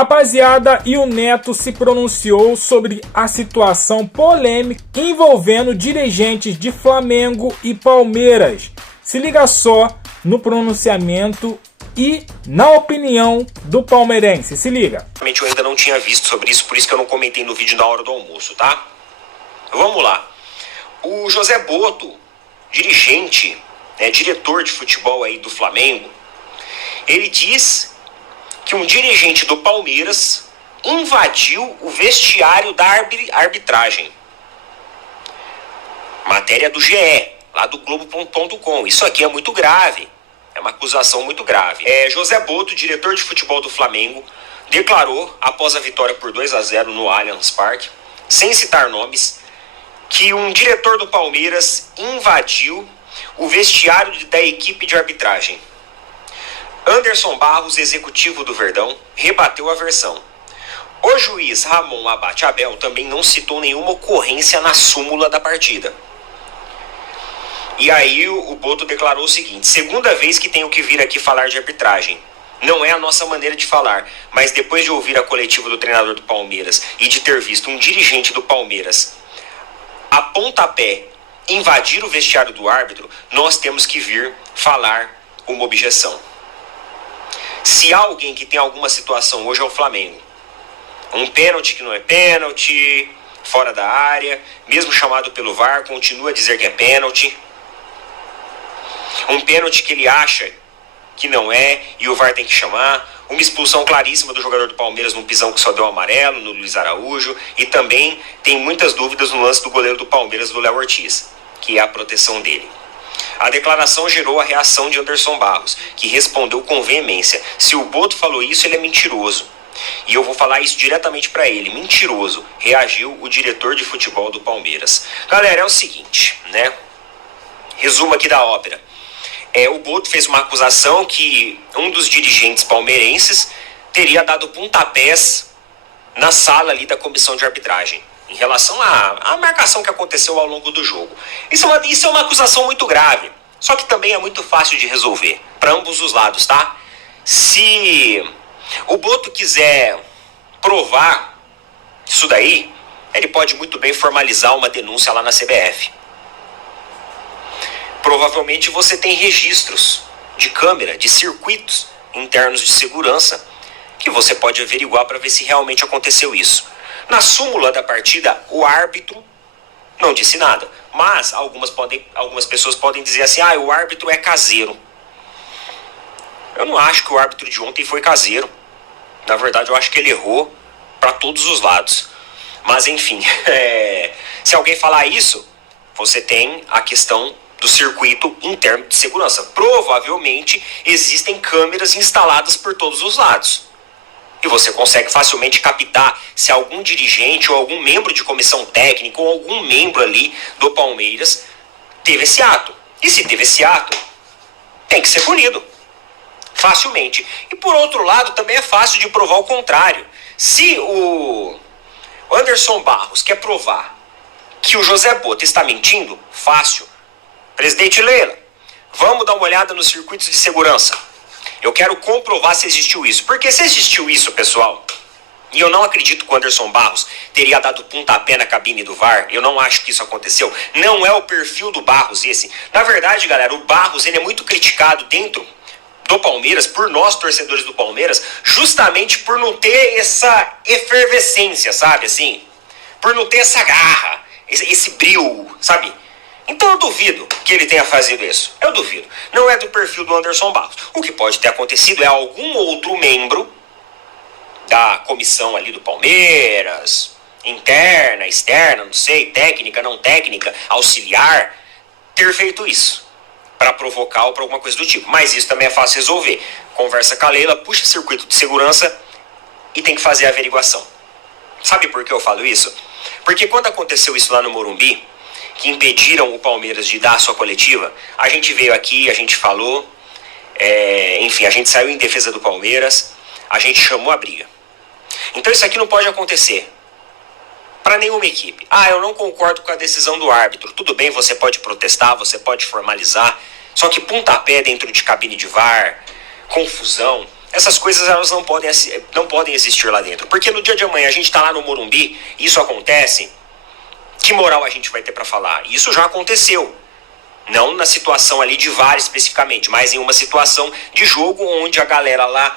Rapaziada, e o Neto se pronunciou sobre a situação polêmica envolvendo dirigentes de Flamengo e Palmeiras. Se liga só no pronunciamento e na opinião do palmeirense. Se liga. Eu ainda não tinha visto sobre isso, por isso que eu não comentei no vídeo na hora do almoço, tá? Vamos lá. O José Botto, dirigente, diretor de futebol aí do Flamengo, ele diz que um dirigente do Palmeiras invadiu o vestiário da arbitragem. Matéria do GE, lá do Globo.com. Isso aqui é muito grave. É uma acusação muito grave. José Botto, diretor de futebol do Flamengo, declarou, após a vitória por 2-0 no Allianz Parque, sem citar nomes, que um diretor do Palmeiras invadiu o vestiário da equipe de arbitragem. Anderson Barros, executivo do Verdão, rebateu a versão. O juiz Ramon Abate Abel também não citou nenhuma ocorrência na súmula da partida. E aí o Botto declarou o seguinte: segunda vez que tenho que vir aqui falar de arbitragem. Não é a nossa maneira de falar, mas depois de ouvir a coletiva do treinador do Palmeiras e de ter visto um dirigente do Palmeiras a pontapé invadir o vestiário do árbitro, nós temos que vir falar uma objeção. Se há alguém que tem alguma situação hoje é o Flamengo. Um pênalti que não é pênalti, fora da área, mesmo chamado pelo VAR, continua a dizer que é pênalti. Um pênalti que ele acha que não é e o VAR tem que chamar. Uma expulsão claríssima do jogador do Palmeiras num pisão que só deu amarelo, no Luiz Araújo. E também tem muitas dúvidas no lance do goleiro do Palmeiras, do Léo Ortiz, que é a proteção dele. A declaração gerou a reação de Anderson Barros, que respondeu com veemência: se o Botto falou isso, ele é mentiroso. E eu vou falar isso diretamente para ele: mentiroso, reagiu o diretor de futebol do Palmeiras. Galera, é o seguinte, resumo aqui da ópera. O Botto fez uma acusação que um dos dirigentes palmeirenses teria dado pontapés na sala ali da comissão de arbitragem, em relação à marcação que aconteceu ao longo do jogo. Isso é uma acusação muito grave, só que também é muito fácil de resolver, para ambos os lados, tá? Se o Botto quiser provar isso daí, ele pode muito bem formalizar uma denúncia lá na CBF. Provavelmente você tem registros de câmera, de circuitos internos de segurança, que você pode averiguar para ver se realmente aconteceu isso. Na súmula da partida, o árbitro não disse nada, mas algumas pessoas podem dizer assim: o árbitro é caseiro. Eu não acho que o árbitro de ontem foi caseiro. Na verdade, eu acho que ele errou para todos os lados. Mas enfim, se alguém falar isso, você tem a questão do circuito interno de segurança. Provavelmente existem câmeras instaladas por todos os lados. E você consegue facilmente captar se algum dirigente ou algum membro de comissão técnica ou algum membro ali do Palmeiras teve esse ato. E se teve esse ato, tem que ser punido. Facilmente. E por outro lado, também é fácil de provar o contrário. Se o Anderson Barros quer provar que o José Botto está mentindo, fácil. Presidente Leila, vamos dar uma olhada nos circuitos de segurança. Eu quero comprovar se existiu isso. Porque se existiu isso, pessoal, e eu não acredito que o Anderson Barros teria dado pontapé na cabine do VAR, eu não acho que isso aconteceu. Não é o perfil do Barros esse. Na verdade, galera, o Barros ele é muito criticado dentro do Palmeiras, por nós torcedores do Palmeiras, justamente por não ter essa efervescência, sabe, assim? Por não ter essa garra, esse brio, sabe? Então eu duvido que ele tenha fazido isso. Eu duvido. Não é do perfil do Anderson Barros. O que pode ter acontecido é algum outro membro da comissão ali do Palmeiras, interna, externa, não sei, técnica, não técnica, auxiliar, ter feito isso para provocar ou para alguma coisa do tipo. Mas isso também é fácil resolver. Conversa com a Leila, puxa circuito de segurança e tem que fazer a averiguação. Sabe por que eu falo isso? Porque quando aconteceu isso lá no Morumbi, que impediram o Palmeiras de dar a sua coletiva, a gente veio aqui, a gente falou, enfim, a gente saiu em defesa do Palmeiras, a gente chamou a briga. Então isso aqui não pode acontecer para nenhuma equipe. Eu não concordo com a decisão do árbitro. Tudo bem, você pode protestar, você pode formalizar, só que pontapé dentro de cabine de VAR, confusão, Essas coisas elas não podem existir lá dentro. Porque no dia de amanhã a gente está lá no Morumbi e isso acontece, que moral a gente vai ter para falar? Isso já aconteceu. Não na situação ali de VAR especificamente, mas em uma situação de jogo onde a galera lá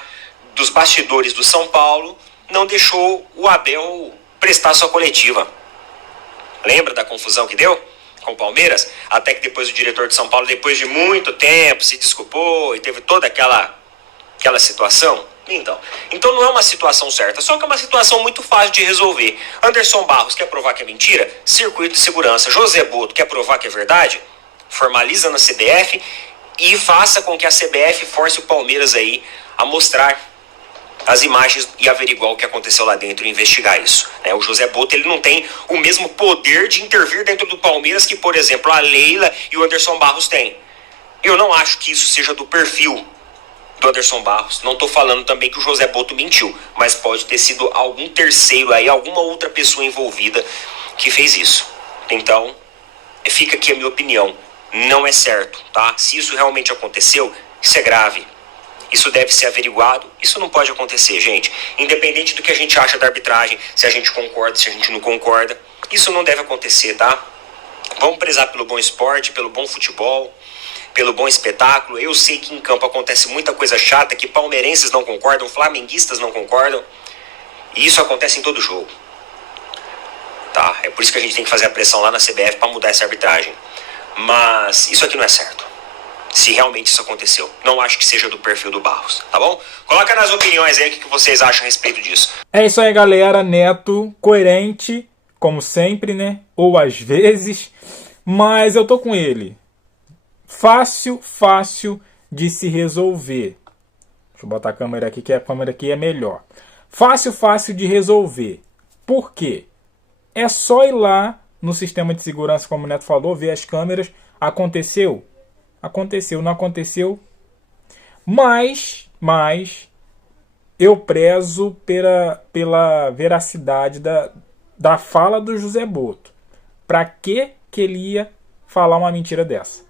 dos bastidores do São Paulo não deixou o Abel prestar sua coletiva. Lembra da confusão que deu com o Palmeiras? Até que depois o diretor de São Paulo, depois de muito tempo, se desculpou e teve toda aquela situação. Então não é uma situação certa, só que é uma situação muito fácil de resolver. Anderson Barros quer provar que é mentira? Circuito de segurança. José Boto quer provar que é verdade? Formaliza na CBF e faça com que a CBF force o Palmeiras aí a mostrar as imagens e averiguar o que aconteceu lá dentro e investigar isso. O José Boto ele não tem o mesmo poder de intervir dentro do Palmeiras que, por exemplo, a Leila e o Anderson Barros têm. Eu não acho que isso seja do perfil do Anderson Barros. Não estou falando também que o José Boto mentiu, mas pode ter sido algum terceiro aí, alguma outra pessoa envolvida que fez isso. Então, fica aqui a minha opinião. Não é certo, tá? Se isso realmente aconteceu, isso é grave. Isso deve ser averiguado. Isso não pode acontecer, gente. Independente do que a gente acha da arbitragem, se a gente concorda, se a gente não concorda, isso não deve acontecer, tá? Vamos prezar pelo bom esporte, pelo bom futebol, pelo bom espetáculo. Eu sei que em campo acontece muita coisa chata, que palmeirenses não concordam, flamenguistas não concordam. E isso acontece em todo jogo. Tá? É por isso que a gente tem que fazer a pressão lá na CBF para mudar essa arbitragem. Mas isso aqui não é certo. Se realmente isso aconteceu. Não acho que seja do perfil do Barros, tá bom? Coloca nas opiniões aí o que vocês acham a respeito disso. É isso aí, galera. Neto, coerente, como sempre, né? Ou às vezes. Mas eu tô com ele. Fácil de se resolver. Deixa eu botar a câmera aqui, que a câmera aqui é melhor. Fácil de resolver. Por quê? É só ir lá no sistema de segurança, como o Neto falou, ver as câmeras. Aconteceu? Aconteceu. Não aconteceu? Mas eu prezo pela veracidade da fala do José Boto. Pra que ele ia falar uma mentira dessa?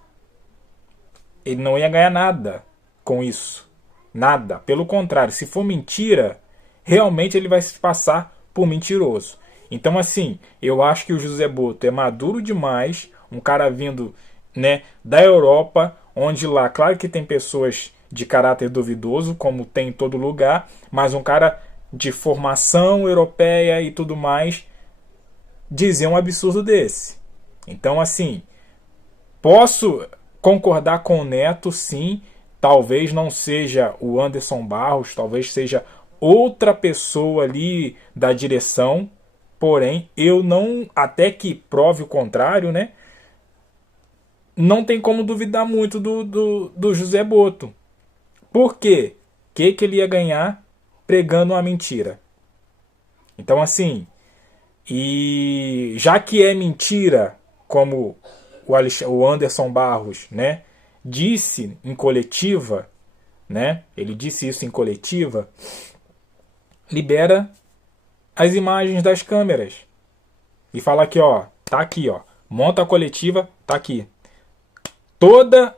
Ele não ia ganhar nada com isso. Nada. Pelo contrário, se for mentira, realmente ele vai se passar por mentiroso. Então, assim, eu acho que o José Boto é maduro demais, um cara vindo, né, da Europa, onde lá, claro que tem pessoas de caráter duvidoso, como tem em todo lugar, mas um cara de formação europeia e tudo mais, dizer um absurdo desse. Então, assim, posso concordar com o Neto, sim, talvez não seja o Anderson Barros, talvez seja outra pessoa ali da direção, porém, eu não, até que prove o contrário, né? Não tem como duvidar muito do José Boto. Por quê? O que ele ia ganhar pregando uma mentira? Então, assim, e já que é mentira, como o Anderson Barros, né, disse em coletiva, né? Ele disse isso em coletiva. Libera as imagens das câmeras e fala aqui, ó, tá aqui, ó, monta a coletiva, tá aqui, todas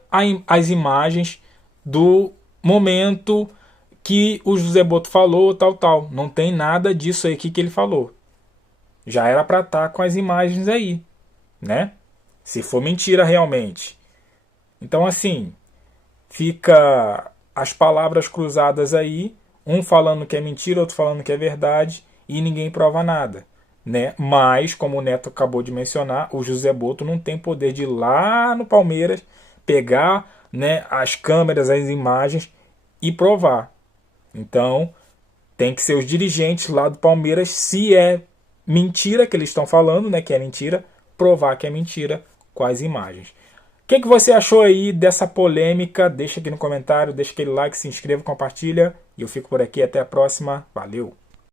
as imagens do momento que o José Boto falou, tal, não tem nada disso aí que ele falou. Já era pra estar com as imagens aí, né? Se for mentira realmente. Então, assim, fica as palavras cruzadas aí, um falando que é mentira, outro falando que é verdade, e ninguém prova nada, né? Mas, como o Neto acabou de mencionar, o José Boto não tem poder de ir lá no Palmeiras, pegar, né, as câmeras, as imagens e provar. Então, tem que ser os dirigentes lá do Palmeiras, se é mentira que eles estão falando, né, que é mentira, provar que é mentira com as imagens. O que você achou aí dessa polêmica? Deixa aqui no comentário, deixa aquele like, se inscreva, compartilha. E eu fico por aqui, até a próxima. Valeu!